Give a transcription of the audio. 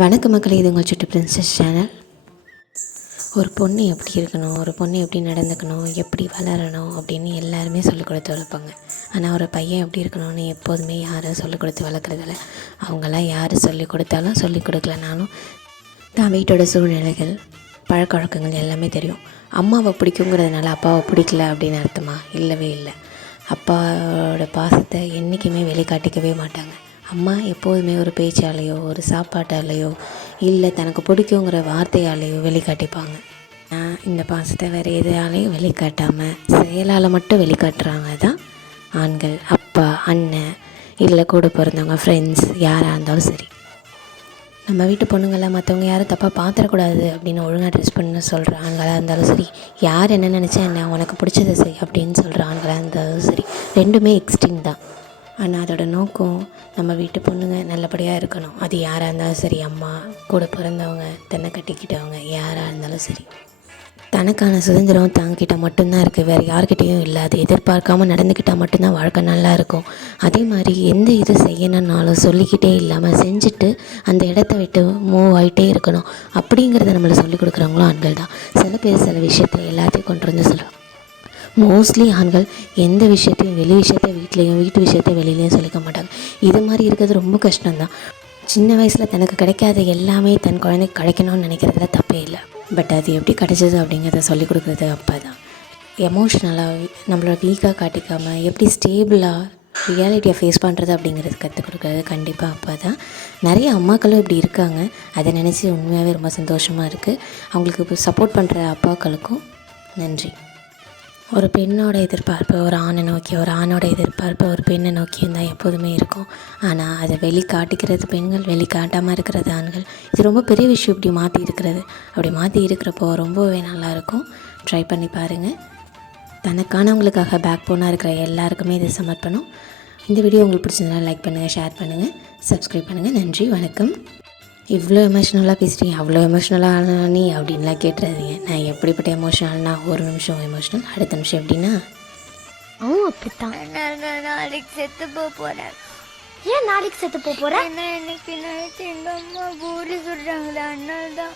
வணக்க மக்களே, இது உங்கள் சுட்டு பிரின்சஸ் சேனல். ஒரு பொண்ணு எப்படி இருக்கணும், ஒரு பொண்ணு எப்படி நடந்துக்கணும், எப்படி வளரணும் அப்படின்னு எல்லாருமே சொல்லிக் கொடுத்து வளர்ப்பாங்க. ஆனால் ஒரு பையன் எப்படி இருக்கணும்னு எப்போதுமே யாரும் சொல்லிக் கொடுத்து வளர்க்குறதில்ல. அவங்களாம் யார் சொல்லிக் கொடுத்தாலும் சொல்லிக் கொடுக்கலனாலும் தான் வீட்டோட சூழ்நிலைகள், பழக்க வழக்கங்கள் எல்லாமே தெரியும். அம்மாவை பிடிக்குங்கிறதுனால அப்பாவை பிடிக்கல அப்படின்னு அர்த்தமா? இல்லவே இல்லை. அப்பாவோட பாசத்தை என்றைக்குமே வெளிக்காட்டிக்கவே மாட்டாங்க. அம்மா எப்போதுமே ஒரு பேச்சாலேயோ ஒரு சாப்பாட்டாலேயோ இல்லை தனக்கு பிடிக்குங்கிற வார்த்தையாலேயோ வெளிக்காட்டிப்பாங்க. இந்த பாசத்தை வேறு எதாலேயும் வெளிக்காட்டாமல் செயலால் மட்டும் வெளிக்காட்டுறாங்க தான் ஆண்கள். அப்பா, அண்ணன், இல்லை கூட பிறந்தவங்க, ஃப்ரெண்ட்ஸ், யாராக இருந்தாலும் சரி. நம்ம வீட்டு பொண்ணுங்களை மற்றவங்க யாரும் தப்பாக பார்த்துடக்கூடாது அப்படின்னு ஒழுங்காக ட்ரெஸ் பண்ண சொல்கிற ஆண்களாக இருந்தாலும் சரி, யார் என்ன நினச்சா என்ன, உனக்கு பிடிச்சதை செய் அப்படின்னு சொல்கிற ஆண்களாக இருந்தாலும் சரி, ரெண்டுமே எக்ஸ்ட்ரீம் தான். ஆனால் அதோட நோக்கம் நம்ம வீட்டு பொண்ணுங்க நல்லபடியாக இருக்கணும். அது யாராக இருந்தாலும் சரி, அம்மா, கூட பிறந்தவங்க, தென்னை கட்டிக்கிட்டவங்க, யாராக இருந்தாலும் சரி. தனக்கான சுதந்திரம் தாங்கிட்ட மட்டும்தான் இருக்குது, வேறு யார்கிட்டையும் இல்லை. அது எதிர்பார்க்காமல் நடந்துக்கிட்டால் மட்டும்தான் வாழ்க்கை நல்லா இருக்கும். அதே மாதிரி எந்த இது செய்யணுன்னாலும் சொல்லிக்கிட்டே இல்லாமல் செஞ்சுட்டு அந்த இடத்த விட்டு மூவ் ஆகிட்டே இருக்கணும். அப்படிங்கிறத நம்மளை சொல்லிக் கொடுக்குறவங்களும் ஆண்கள் தான். சில பேர் சில விஷயத்தை எல்லாத்தையும் கொண்டு வந்து சொல்லுவாங்க. மோஸ்ட்லி ஆண்கள் எந்த விஷயத்தையும் வெளி விஷயத்த வீட்லேயும், வீட்டு விஷயத்த வெளியிலையும் சொல்லிக்க மாட்டாங்க. இது மாதிரி இருக்கிறது ரொம்ப கஷ்டம்தான். சின்ன வயசில் தனக்கு கிடைக்காத எல்லாமே தன் குழந்தைக்கு கிடைக்கணும்னு நினைக்கிறதுல தப்பே இல்லை. பட் அது எப்படி கிடைச்சது அப்படிங்கிறத சொல்லிக் கொடுக்குறது அப்பா தான். எமோஷ்னலாக நம்மளோட வீக்காக காட்டிக்காமல் எப்படி ஸ்டேபிளாக ரியாலிட்டியை ஃபேஸ் பண்ணுறது அப்படிங்கிறது கற்றுக் கொடுக்குறது கண்டிப்பாக அப்பா தான். நிறைய அம்மாக்களும் இப்படி இருக்காங்க. அதை நினச்சி உண்மையாகவே ரொம்ப சந்தோஷமாக இருக்குது. அவங்களுக்கு இப்போ சப்போர்ட் பண்ணுற அப்பாக்களுக்கும் நன்றி. ஒரு பெண்ணோட எதிர்பார்ப்பு ஒரு ஆணை நோக்கி, ஒரு ஆணோட எதிர்பார்ப்பு ஒரு பெண்ணை நோக்கியும் தான் எப்போதுமே இருக்கும். ஆனால் அதை வெளிக்காட்டிக்கிறது பெண்கள், வெளிக்காட்டாமல் இருக்கிறது ஆண்கள். இது ரொம்ப பெரிய விஷயம் இப்படி மாற்றி இருக்கிறது. அப்படி மாற்றி இருக்கிறப்போ ரொம்பவே நல்லாயிருக்கும். ட்ரை பண்ணி பாருங்கள். தனக்கானவங்களுக்காக பேக் போனாக இருக்கிற எல்லாருக்குமே இது சமர்ப்பணம். இந்த வீடியோ உங்களுக்கு பிடிச்சதுனால லைக் பண்ணுங்கள், ஷேர் பண்ணுங்கள், சப்ஸ்கிரைப் பண்ணுங்கள். நன்றி, வணக்கம். இவ்வளோ எமோஷ்னலாக பேசுகிறீங்க, அவ்வளோ எமோஷ்னலாக நீ அப்படின்லாம் கேட்டுறாதீங்க. நான் எப்படிப்பட்ட எமோஷ்னல்னா, ஒரு நிமிஷம் எமோஷ்னல், அடுத்த நிமிஷம் எப்படின்னா அவன் அப்படித்தான். நான் நாளைக்கு செத்து போகிறேன். ஏன் நாளைக்கு செத்து போகிறேன்? ஏன்னா இன்னைக்கு நைட்டு எங்கள் அம்மா பூரி சுடுறாங்களே, அதனால தான்.